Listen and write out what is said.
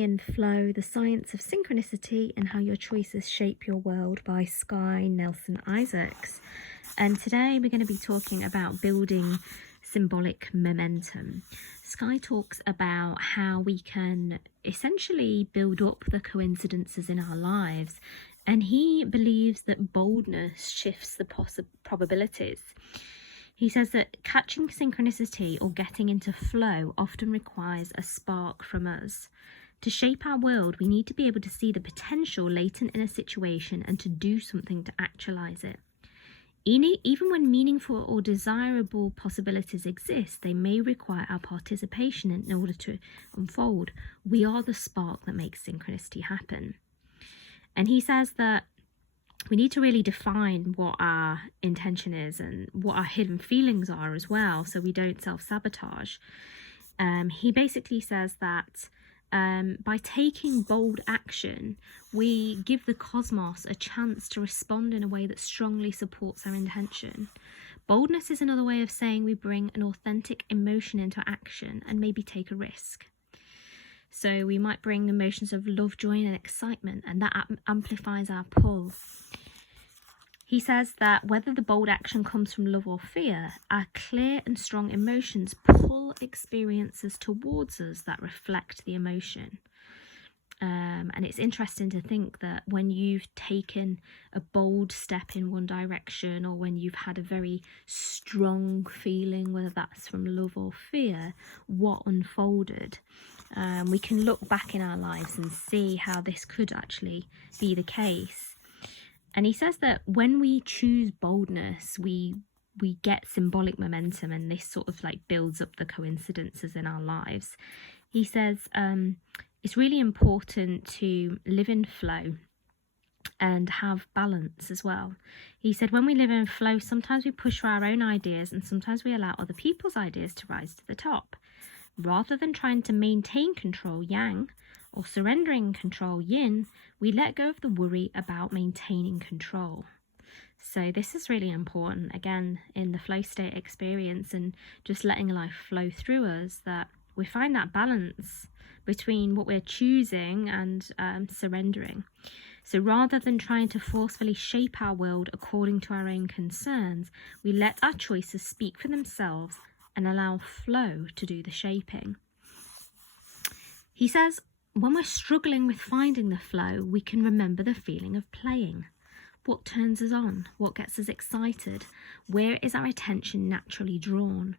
In Flow, The Science of Synchronicity and How Your Choices Shape Your World by Skye Nelson Isaacs. And today we're going to be talking about building symbolic momentum. Skye talks about how we can essentially build up the coincidences in our lives, and he believes that boldness shifts the probabilities. He says that catching synchronicity or getting into flow often requires a spark from us. To shape our world, we need to be able to see the potential latent in a situation and to do something to actualize it. Even when meaningful or desirable possibilities exist, they may require our participation in order to unfold. We are the spark that makes synchronicity happen. And he says that we need to really define what our intention is and what our hidden feelings are as well, so we don't self-sabotage. He basically says that by taking bold action, we give the cosmos a chance to respond in a way that strongly supports our intention. Boldness is another way of saying we bring an authentic emotion into action and maybe take a risk. So we might bring emotions of love, joy, and excitement, and that amplifies our pull. He says that whether the bold action comes from love or fear, our clear and strong emotions pull experiences towards us that reflect the emotion. And it's interesting to think that when you've taken a bold step in one direction, or when you've had a very strong feeling, whether that's from love or fear, what unfolded. We can look back in our lives and see how this could actually be the case. And he says that when we choose boldness, we get symbolic momentum, and this sort of like builds up the coincidences in our lives. He says it's really important to live in flow and have balance as well. He said when we live in flow, sometimes we push for our own ideas and sometimes we allow other people's ideas to rise to the top. Rather than trying to maintain control, yang, or surrendering control, yin, we let go of the worry about maintaining control. So this is really important, again, in the flow state experience and just letting life flow through us, that we find that balance between what we're choosing and surrendering. So rather than trying to forcefully shape our world according to our own concerns, we let our choices speak for themselves and allow flow to do the shaping. He says, when we're struggling with finding the flow, we can remember the feeling of playing. What turns us on? What gets us excited? Where is our attention naturally drawn?